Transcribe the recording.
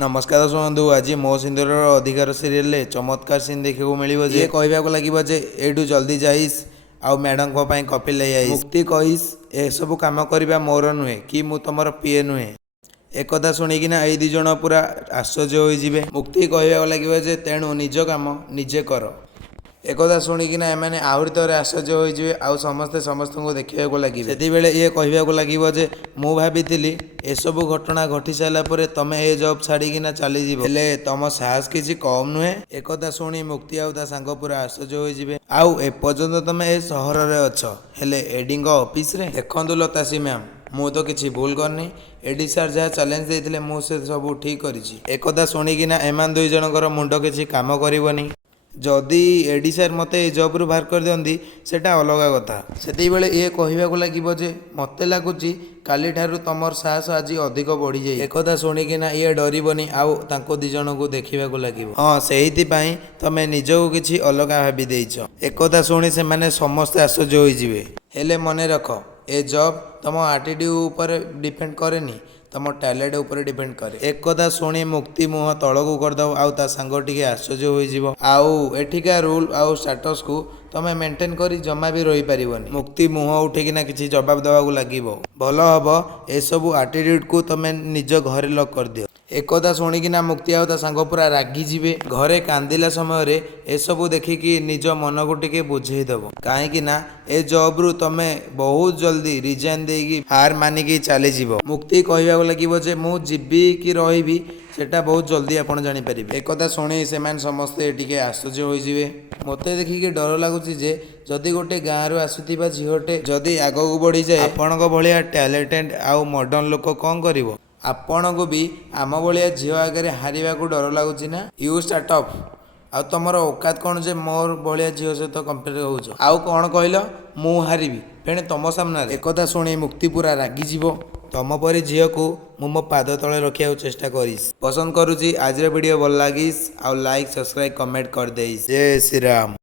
नमस्कार दर्शक बंधु आज मो सिंदूर अधिकार सीरियल चमत्कार सीन देखा मिले जे कहवाक लगे जे एठू जल्दी जाइस आउ मैडम कॉफी ले आई मुक्ति कहीस एसबू कम करवा मोर नुहे कि मु तुम पीए नुहे एक शुणिकिना ये दिज पूरा आश्चर्य हो मुक्ति कहवाक लगे जे तेणु निज कम निजे कर एकदा शुणिकिना एमाने आहरी थोड़े आश्चर्य होइजिवे आउ समस्ते समस्त को देखा लगे से ये कहवाक लगे जे मु भाभी एसबू घटना घटी सारा पर तुम ए जॉब छाड़ीना चलीज तुम साहस किसी कम नुहे एकदा शुणी मुक्ति आउ ता सांग पूरा आश्चर्य होइजिवे आउ एपर्यंत तुम ए सहर में अछ हेले एडी ऑफिस रे देखंतु लतासी मैम मु तो किसी भूल करनी एडी सार जहाँ चैलेंज देते मुझे सब ठीक करी एकदा शुणिकिना एमान दुई जनकर मुंड किसी काम करनी जदि एडी सार मत जॉब रु बाहर कर दियंती सेटा अलग कथा से ये कहवाक लगे जे मत लगुच काली ठारू तुमर साहस आज अधिक बढ़ी जाए एक शुणिकिना ये डरबनी आउ तांको दी जन को देखा लगे हाँ से तुम निजको किसी अलग भावी देच एक शुणी से माने समस्ते आश्चर्य होइजिवे हेले मन रख ए जॉब तुम आटीट्यूड उपर डिपेंड करेनी तुम टैलेंट उपर डिपेंड करे एक कथा शुणी मुक्ति मुह तलकू करदव आउ ता सांग टिके आश्चर्य हो आउ एठिका रूल आउ स्टेटस को तुम मेंटेन करी जमा भी रही पारिबनी मुक्ति मुह उठेकिना किसी जवाब देवाक लगे भल हम एसबू आटीट्यूड को तुम निज घरे लॉक कर दियो एकदा शुणिकिना मुक्ति आउ ता सांग पूरा रागी जिवे घरे कांदिला समय रे एसबू देखिकी निज मन को टिके बुझेईदेव कहीं ए जॉब रु तुम बहुत जल्दी रिजाइन देकी हार मानिकी चली जीव मुक्ति कहवाक लगे जे मु जीवी कि रही सेटा बहुत जल्दी आपड़ जापर एक शुणी से समस्ते टिके आश्चर्य होइजिवे मते देखिकी डर लगुच जे जदि गोटे गाँव आसुवा झीटे जदि आगक बढ़ी जाए आपण भाया टैलेंटेड आउ मॉडर्न लोक कौन कर आपण को भी आम भाया झील आगे हारिबा को डर लगुच ना यू स्टार्टअप आउ तुमर औकात कौन जे मोर भाया झील सहित कंपेयर हो आउ कौन कहल मु हारिबी फेणे तुम सामना एकदा शुणी मुक्ति पूरा रागिज तुम परी झील को मो पाद तले रखा चेष्टा करीस पसंद करुँची आज वीडियो भल लगिस आउ लाइक सब्सक्राइब कमेंट कर देइस जय श्री राम।